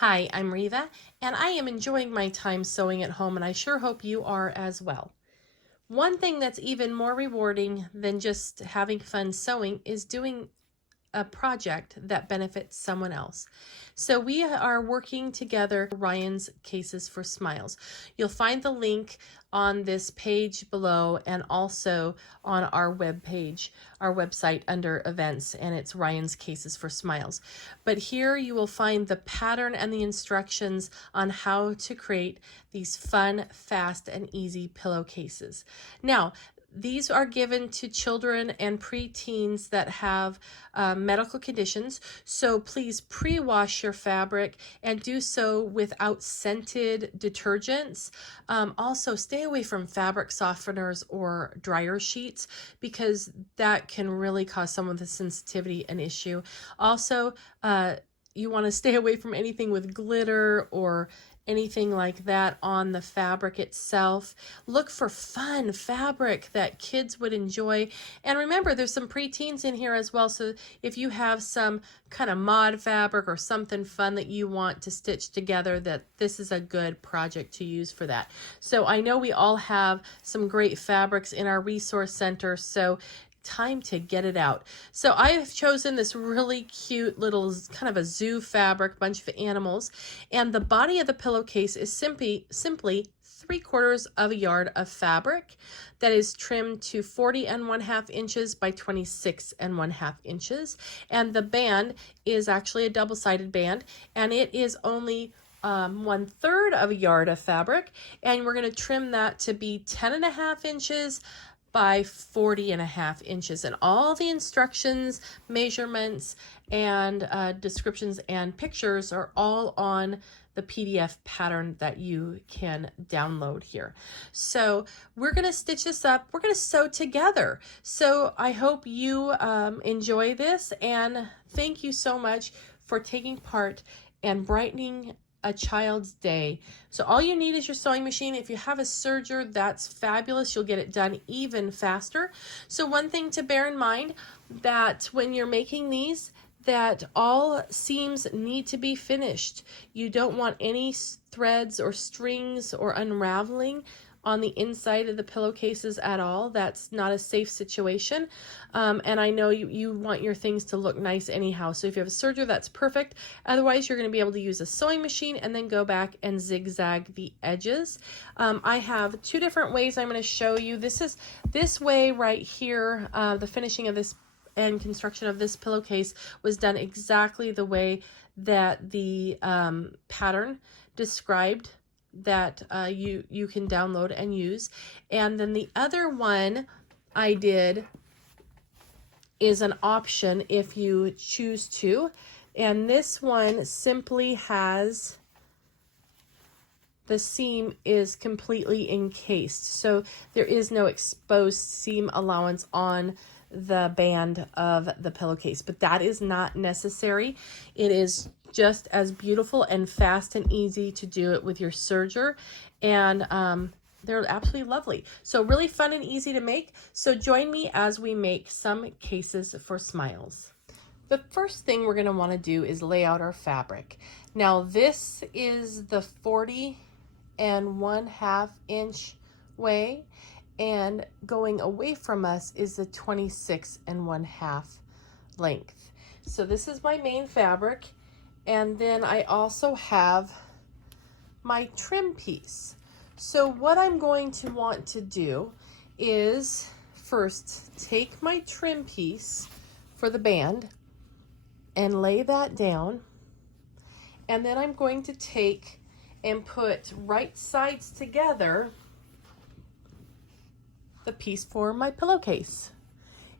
Hi, I'm Reva, and I am enjoying my time sewing at home, and I sure hope you are as well. One thing that's even more rewarding than just having fun sewing is doing a project that benefits someone else. So we are working together Ryan's Cases for Smiles. You'll find the link on this page below and also on our website under events, and it's Ryan's Cases for Smiles. But here you will find the pattern and the instructions on how to create these fun, fast, and easy pillowcases. Now, these are given to children and preteens that have medical conditions. So please pre-wash your fabric and do so without scented detergents. Also, stay away from fabric softeners or dryer sheets because that can really cause someone with sensitivity an issue. Also, you want to stay away from anything with glitter or anything like that on the fabric itself. Look for fun fabric that kids would enjoy. And remember, there's some preteens in here as well. So if you have some kind of mod fabric or something fun that you want to stitch together, that this is a good project to use for that. So I know we all have some great fabrics in our resource center. So time to get it out. So I have chosen this really cute little kind of a zoo fabric, bunch of animals, and the body of the pillowcase is simply 3/4 of a yard of fabric that is trimmed to 40 1/2 inches by 26 1/2 inches, and the band is actually a double-sided band, and it is only 1/3 of a yard of fabric, and we're going to trim that to be 10 1/2 inches by 40 1/2 inches, and all the instructions, measurements, and descriptions and pictures are all on the PDF pattern that you can download here. So we're going to stitch this up. We're going to sew together. So I hope you enjoy this, and thank you so much for taking part and brightening a child's day. So all you need is your sewing machine. If you have a serger, that's fabulous. You'll get it done even faster. So one thing to bear in mind, that when you're making these, that all seams need to be finished. You don't want any threads or strings or unraveling on the inside of the pillowcases at all. That's not a safe situation. And I know you want your things to look nice anyhow. So if you have a serger, that's perfect. Otherwise, you're going to be able to use a sewing machine and then go back and zigzag the edges. I have two different ways I'm going to show you. This way right here, the finishing of this and construction of this pillowcase was done exactly the way that the pattern described, that you can download and use. And then the other one I did is an option if you choose to, and this one simply has the seam is completely encased, so there is no exposed seam allowance on the band of the pillowcase, but that is not necessary. It is just as beautiful and fast and easy to do it with your serger, and they're absolutely lovely. So really fun and easy to make. So join me as we make some cases for smiles. The first thing we're going to want to do is lay out our fabric. Now this is the 40 1/2 inch way, and going away from us is the 26 1/2 length. So this is my main fabric, and then I also have my trim piece. So what I'm going to want to do is first take my trim piece for the band and lay that down, and then I'm going to take and put right sides together the piece for my pillowcase,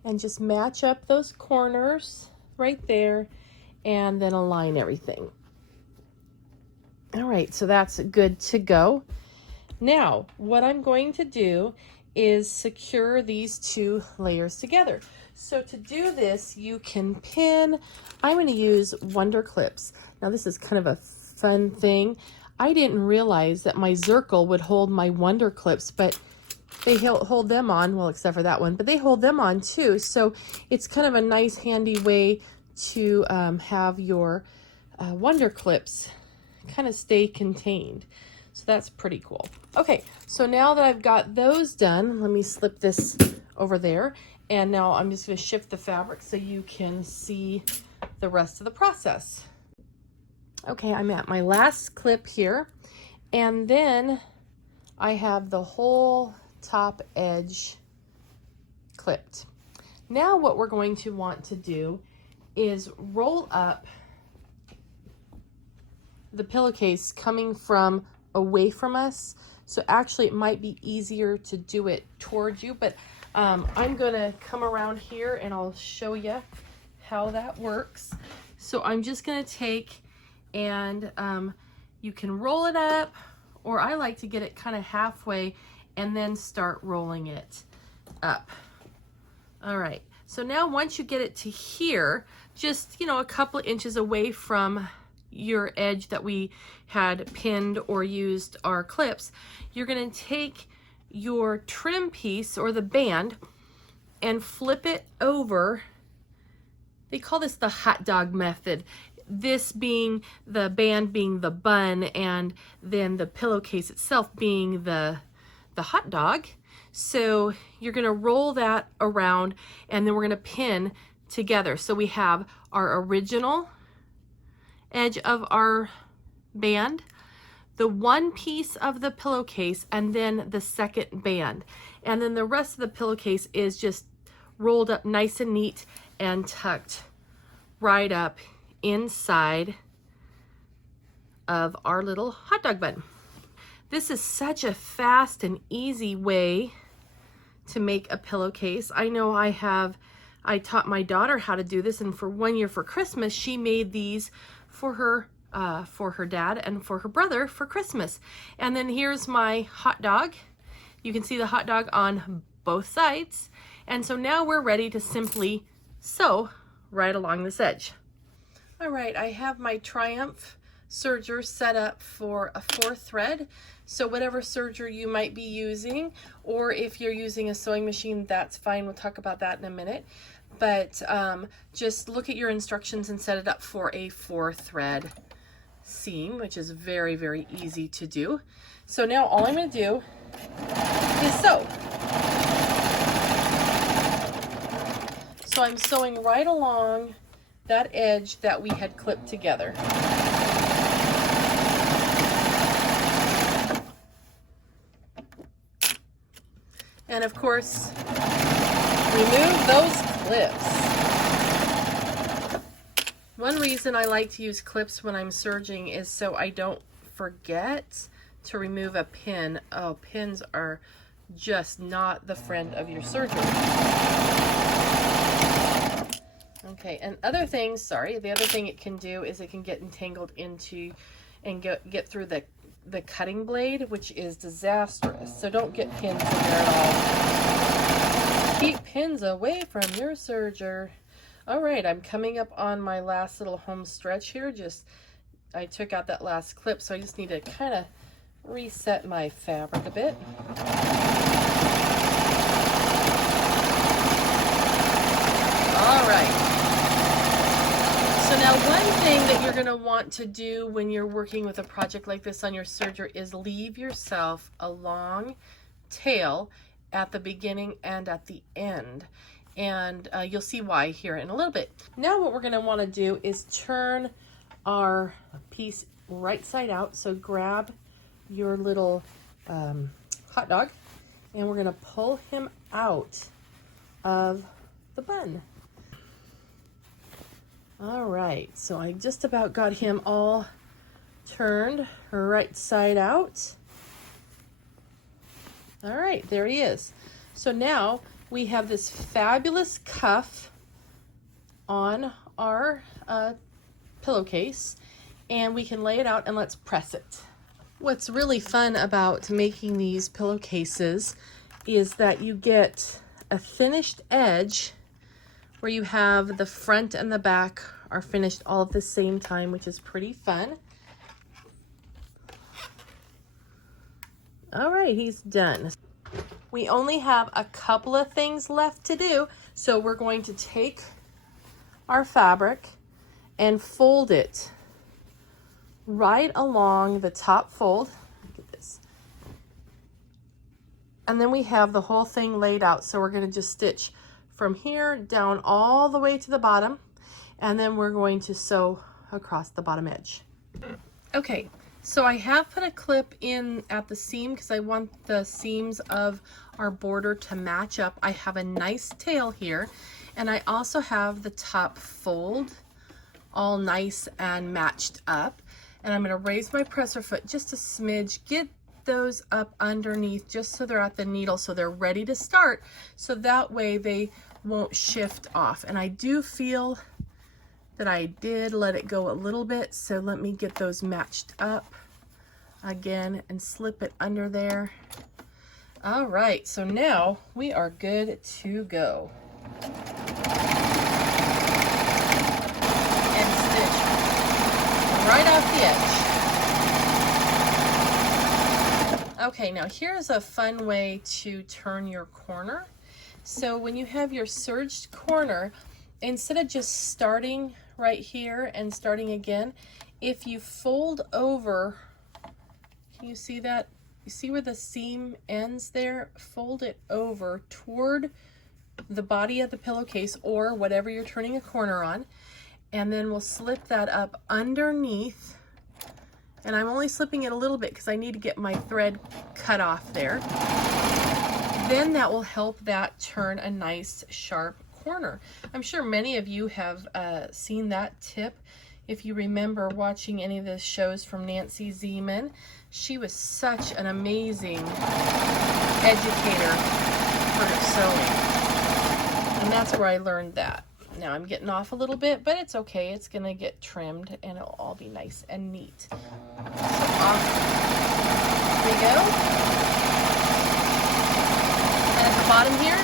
and just match up those corners right there and then align everything. All right, so that's good to go. Now what I'm going to do is secure these two layers together. So to do this, you can pin. I'm going to use Wonder Clips. Now this is kind of a fun thing. I didn't realize that my Zirkle would hold my Wonder Clips, but they hold them on, well, except for that one, but they hold them on too. So it's kind of a nice handy way to have your Wonder Clips kind of stay contained. So that's pretty cool. Okay, so now that I've got those done, let me slip this over there. And now I'm just going to shift the fabric so you can see the rest of the process. Okay, I'm at my last clip here. And then I have the whole top edge clipped. Now what we're going to want to do is roll up the pillowcase coming from away from us. So actually it might be easier to do it towards you, but I'm gonna come around here and I'll show you how that works. So I'm just gonna take and you can roll it up, or I like to get it kind of halfway and then start rolling it up. All right, so now once you get it to here, just, you know, a couple of inches away from your edge that we had pinned or used our clips, you're going to take your trim piece or the band and flip it over. They call this the hot dog method. This being the band being the bun, and then the pillowcase itself being the hot dog. So you're going to roll that around and then we're going to pin together. So we have our original edge of our band, the one piece of the pillowcase, and then the second band. And then the rest of the pillowcase is just rolled up nice and neat and tucked right up inside of our little hot dog bun. This is such a fast and easy way to make a pillowcase. I know I taught my daughter how to do this, and for 1 year for Christmas, she made these for her dad and for her brother for Christmas. And then here's my hot dog. You can see the hot dog on both sides. And so now we're ready to simply sew right along this edge. All right, I have my Triumph serger set up for a 4th thread. So whatever serger you might be using, or if you're using a sewing machine, that's fine. We'll talk about that in a minute. But just look at your instructions and set it up for a 4 thread seam, which is very, very easy to do. So now all I'm going to do is sew. So I'm sewing right along that edge that we had clipped together. And of course, remove those clips. One reason I like to use clips when I'm serging is so I don't forget to remove a pin. Oh, pins are just not the friend of your serger. Okay, and the other thing it can do is it can get entangled into and get through the cutting blade, which is disastrous. So don't get pins in there at all. Keep pins away from your serger. All right, I'm coming up on my last little home stretch here. I took out that last clip, so I just need to kind of reset my fabric a bit. All right. So now one thing that you're going to want to do when you're working with a project like this on your serger is leave yourself a long tail at the beginning and at the end. And you'll see why here in a little bit. Now what we're going to want to do is turn our piece right side out. So grab your little hot dog and we're going to pull him out of the bun. All right, so I just about got him all turned right side out. All right, there he is. So now we have this fabulous cuff on our pillowcase, and we can lay it out and let's press it. What's really fun about making these pillowcases is that you get a finished edge where you have the front and the back are finished all at the same time, which is pretty fun. All right, he's done. We only have a couple of things left to do, so we're going to take our fabric and fold it right along the top fold. Look at this. And then we have the whole thing laid out. So we're going to just stitch from here down all the way to the bottom. And then we're going to sew across the bottom edge. Okay, so I have put a clip in at the seam because I want the seams of our border to match up. I have a nice tail here, and I also have the top fold all nice and matched up. And I'm going to raise my presser foot just a smidge, get those up underneath just so they're at the needle, so they're ready to start, so that way they won't shift off. And I do feel that I did let it go a little bit, so let me get those matched up again and slip it under there. All right, so now we are good to go. And stitch right off the edge. Okay, now here's a fun way to turn your corner. So when you have your serged corner, instead of just starting right here and starting again, if you fold over, can you see that? You see where the seam ends there? Fold it over toward the body of the pillowcase or whatever you're turning a corner on, and then we'll slip that up underneath. And I'm only slipping it a little bit because I need to get my thread cut off there. Then that will help that turn a nice sharp corner. I'm sure many of you have seen that tip. If you remember watching any of the shows from Nancy Zeman, she was such an amazing educator for sewing. And that's where I learned that. Now I'm getting off a little bit, but it's okay. It's gonna get trimmed and it'll all be nice and neat. So off we go. And at the bottom here,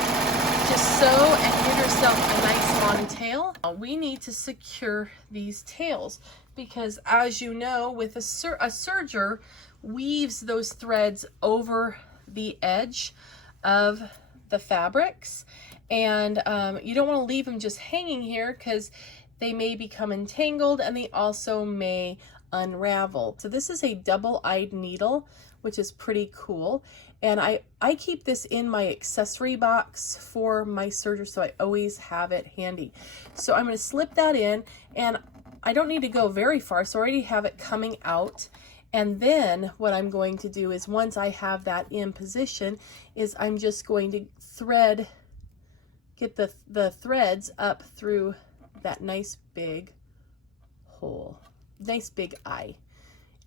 just sew and give yourself a nice long tail. We need to secure these tails because, as you know, with a serger weaves those threads over the edge of the fabrics, and you don't want to leave them just hanging here because they may become entangled and they also may unravel. So this is a double-eyed needle, which is pretty cool. And I keep this in my accessory box for my serger, so I always have it handy. So I'm going to slip that in, and I don't need to go very far, so I already have it coming out. And then what I'm going to do is, once I have that in position, is I'm just going to get the threads up through that nice big hole, nice big eye.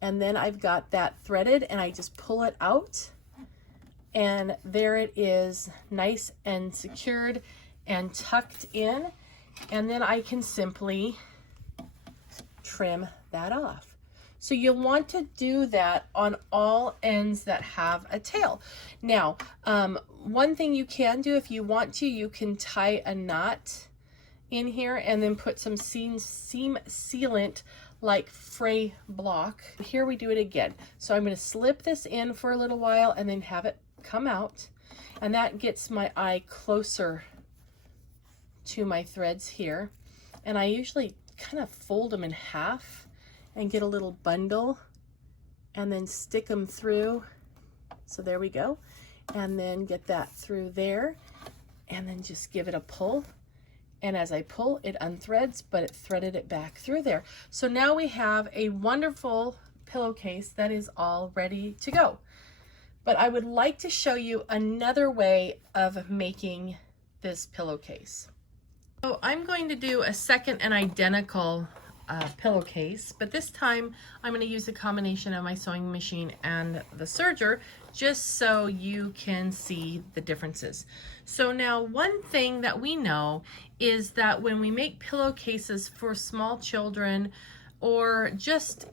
And then I've got that threaded, and I just pull it out. And there it is, nice and secured and tucked in. And then I can simply trim that off. So you'll want to do that on all ends that have a tail. Now, one thing you can do if you want to, you can tie a knot in here and then put some seam sealant like fray block. Here we do it again. So I'm going to slip this in for a little while and then have it come out, and that gets my eye closer to my threads here. And I usually kind of fold them in half and get a little bundle and then stick them through. So there we go. And then get that through there and then just give it a pull. And as I pull, it unthreads, but it threaded it back through there. So now we have a wonderful pillowcase that is all ready to go. But I would like to show you another way of making this pillowcase. So I'm going to do a second and identical pillowcase, but this time I'm going to use a combination of my sewing machine and the serger, just so you can see the differences. So now, one thing that we know is that when we make pillowcases for small children, or just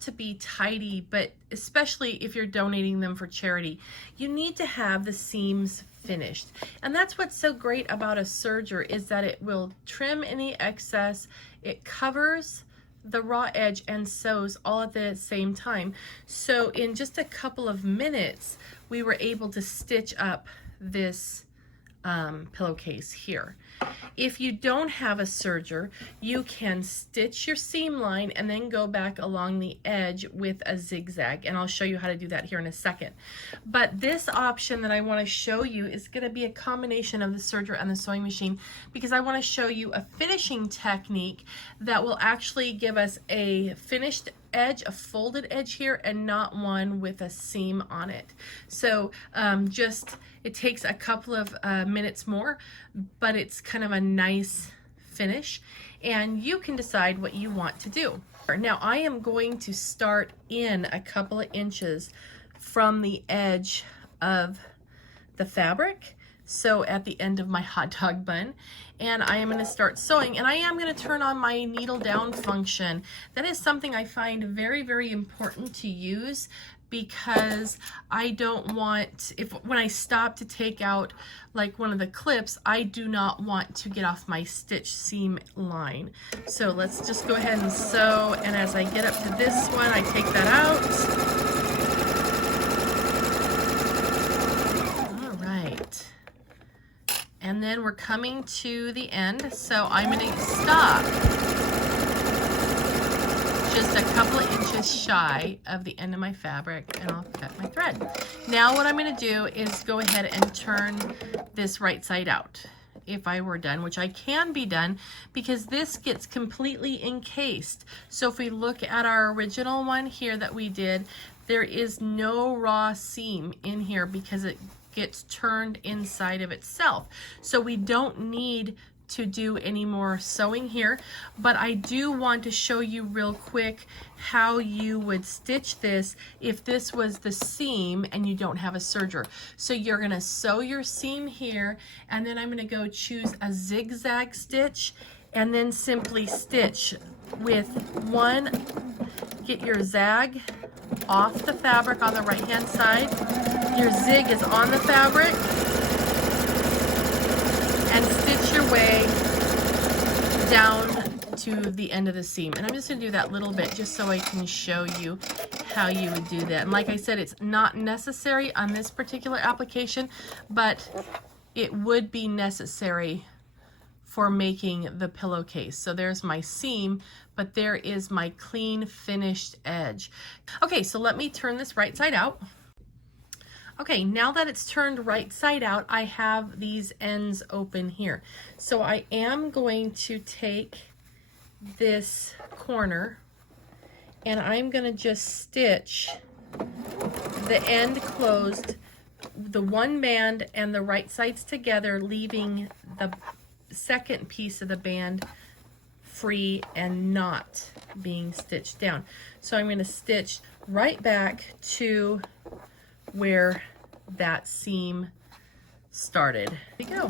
to be tidy, but especially if you're donating them for charity, you need to have the seams finished. And that's what's so great about a serger, is that it will trim any excess, it covers the raw edge and sews all at the same time. So in just a couple of minutes, we were able to stitch up this pillowcase here. If you don't have a serger, you can stitch your seam line and then go back along the edge with a zigzag, and I'll show you how to do that here in a second. But this option that I want to show you is going to be a combination of the serger and the sewing machine, because I want to show you a finishing technique that will actually give us a finished edge, a folded edge here, and not one with a seam on it. So it takes a couple of minutes more, but it's kind of a nice finish, and you can decide what you want to do. Now I am going to start in a couple of inches from the edge of the fabric, so at the end of my hot dog bun, and I am going to start sewing, and I am going to turn on my needle down function. That is something I find very, very important to use, because I don't want, when I stop to take out like one of the clips, I do not want to get off my stitch seam line. So let's just go ahead and sew, and as I get up to this one, I take that out. All right. And then we're coming to the end, so I'm going to stop just a couple of inches shy of the end of my fabric, and I'll cut my thread. Now what I'm going to do is go ahead and turn this right side out if I were done, which I can be done because this gets completely encased. So if we look at our original one here that we did, there is no raw seam in here because it gets turned inside of itself. So we don't need to do any more sewing here, but I do want to show you real quick how you would stitch this if this was the seam and you don't have a serger. So you're going to sew your seam here, and then I'm going to go choose a zigzag stitch, and then simply stitch with one, get your zag off the fabric on the right hand side, your zig is on the fabric, and stitch your way down to the end of the seam. And I'm just going to do that little bit just so I can show you how you would do that. And like I said, it's not necessary on this particular application, but it would be necessary for making the pillowcase. So there's my seam, but there is my clean finished edge. Okay, so let me turn this right side out. Okay, now that it's turned right side out, I have these ends open here. So I am going to take this corner, and I'm going to just stitch the end closed, the one band and the right sides together, leaving the second piece of the band free and not being stitched down. So I'm going to stitch right back to where that seam started. There you go.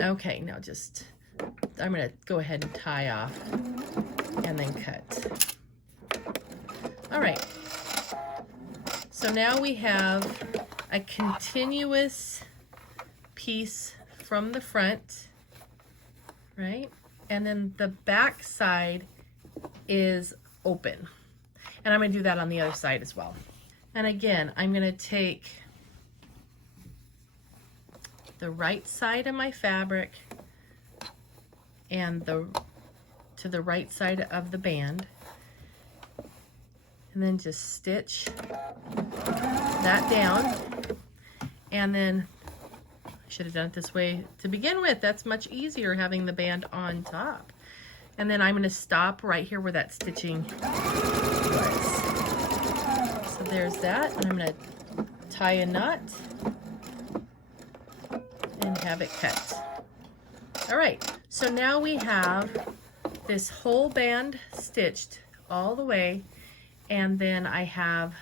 Okay, now I'm going to go ahead and tie off and then cut. All right. So now we have a continuous piece from the front, right? And then the back side is open. And I'm going to do that on the other side as well. And again, I'm going to take the right side of my fabric and to the right side of the band, and then just stitch that down. And then I should have done it this way to begin with. That's much easier having the band on top. And then I'm going to stop right here where that stitching was. So there's that, and I'm going to tie a knot and have it cut. All right, so now we have this whole band stitched all the way, and then I have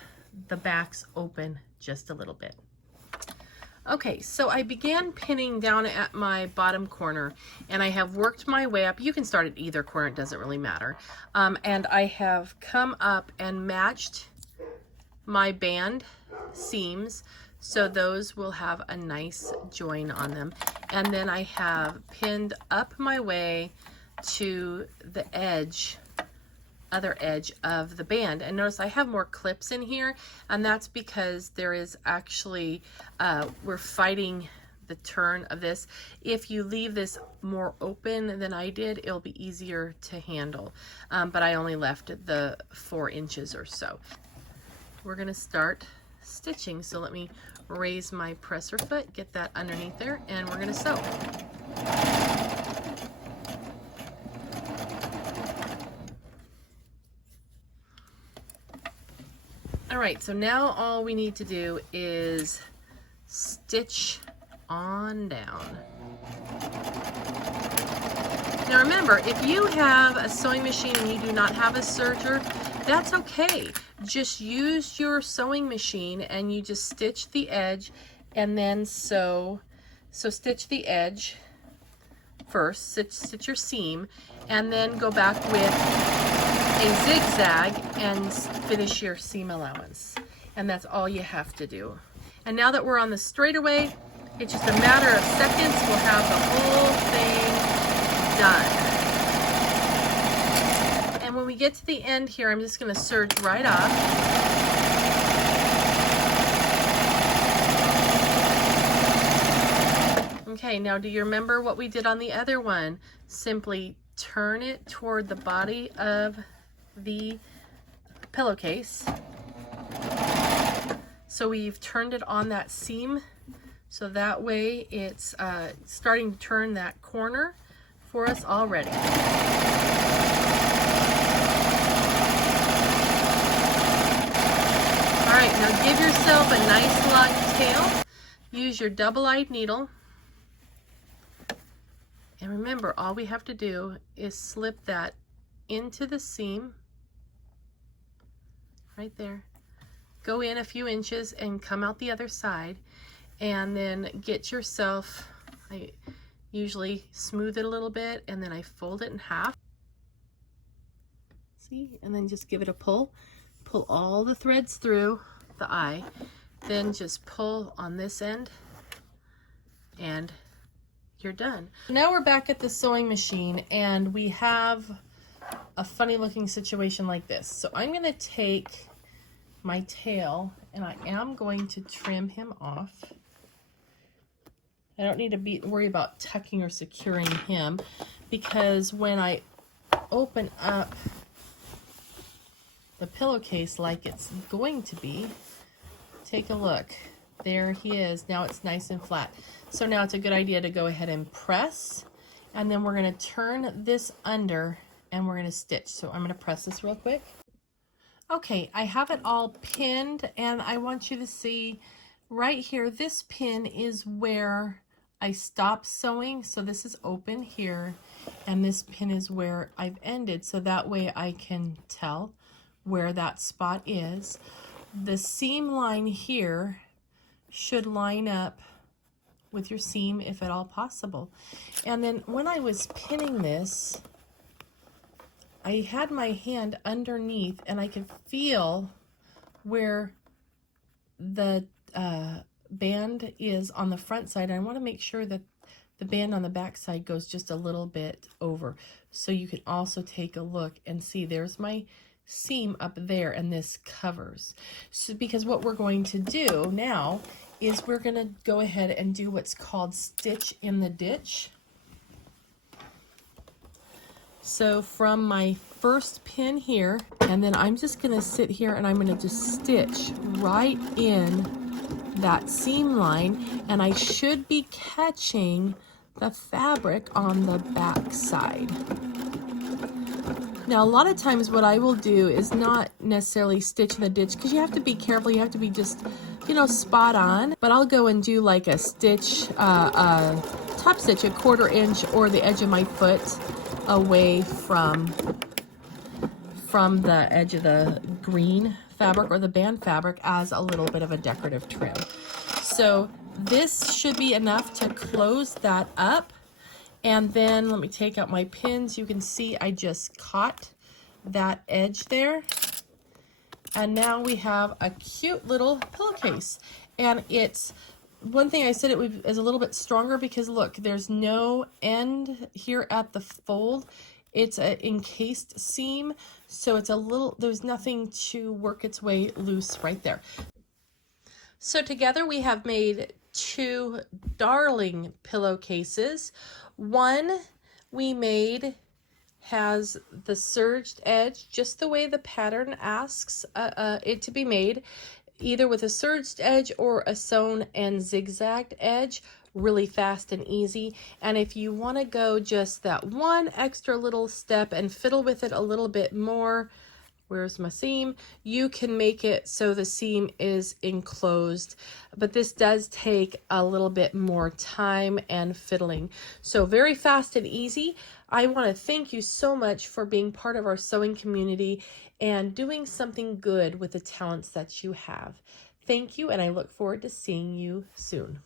the backs open just a little bit. Okay, so I began pinning down at my bottom corner, and I have worked my way up. You can start at either corner, it doesn't really matter. And I have come up and matched my band seams, so those will have a nice join on them. And then I have pinned up my way to the edge other edge of the band. And notice I have more clips in here, and that's because there is actually, we're fighting the turn of this. If you leave this more open than I did, it'll be easier to handle. But I only left the 4 inches or so. We're gonna start stitching. So let me raise my presser foot, get that underneath there, and we're gonna sew. All right, so now all we need to do is stitch on down. Now remember, if you have a sewing machine and you do not have a serger, that's okay. Just use your sewing machine and you just stitch the edge and then sew. So stitch the edge first, stitch your seam, and then go back with a zigzag and finish your seam allowance. And that's all you have to do. And now that we're on the straightaway, it's just a matter of seconds. We'll have the whole thing done. And when we get to the end here, I'm just going to serge right off. Okay, now do you remember what we did on the other one? Simply turn it toward the body of the pillowcase. So we've turned it on that seam, so that way it's starting to turn that corner for us already. All right, now give yourself a nice long tail. Use your double-eyed needle. And remember, all we have to do is slip that into the seam right there. Go in a few inches and come out the other side, and then get yourself, I usually smooth it a little bit and then I fold it in half. See, and then just give it a pull. Pull all the threads through the eye, then just pull on this end and you're done. Now we're back at the sewing machine and we have a funny looking situation like this. So I'm going to take my tail and I am going to trim him off. I don't need to worry about tucking or securing him, because when I open up the pillowcase like it's going to be, take a look. There he is. Now it's nice and flat. So now it's a good idea to go ahead and press, and then we're going to turn this under and we're going to stitch. So I'm going to press this real quick. Okay, I have it all pinned, and I want you to see right here, this pin is where I stop sewing. So this is open here, and this pin is where I've ended. So that way I can tell where that spot is. The seam line here should line up with your seam if at all possible. And then when I was pinning this, I had my hand underneath and I could feel where the band is on the front side. I want to make sure that the band on the back side goes just a little bit over. So you can also take a look and see there's my seam up there, and this covers. So because what we're going to do now is we're going to go ahead and do what's called stitch in the ditch. So from my first pin here, and then I'm just going to sit here and I'm going to just stitch right in that seam line, and I should be catching the fabric on the back side. Now a lot of times what I will do is not necessarily stitch in the ditch, because you have to be careful, you have to be just, you know, spot on, but I'll go and do like a stitch, top stitch, a 1/4 inch or the edge of my foot away from the edge of the green fabric or the band fabric as a little bit of a decorative trim. So this should be enough to close that up. And then let me take out my pins. You can see I just caught that edge there. And now we have a cute little pillowcase. And it's, one thing I said is a little bit stronger because look, there's no end here at the fold. It's an encased seam, so it's a little, there's nothing to work its way loose right there. So together we have made 2 darling pillowcases. One we made has the serged edge just the way the pattern asks it to be made, either with a serged edge or a sewn and zigzagged edge, really fast and easy. And if you want to go just that one extra little step and fiddle with it a little bit more, where's my seam, you can make it so the seam is enclosed, but this does take a little bit more time and fiddling. So very fast and easy. I want to thank you so much for being part of our sewing community and doing something good with the talents that you have. Thank you, and I look forward to seeing you soon.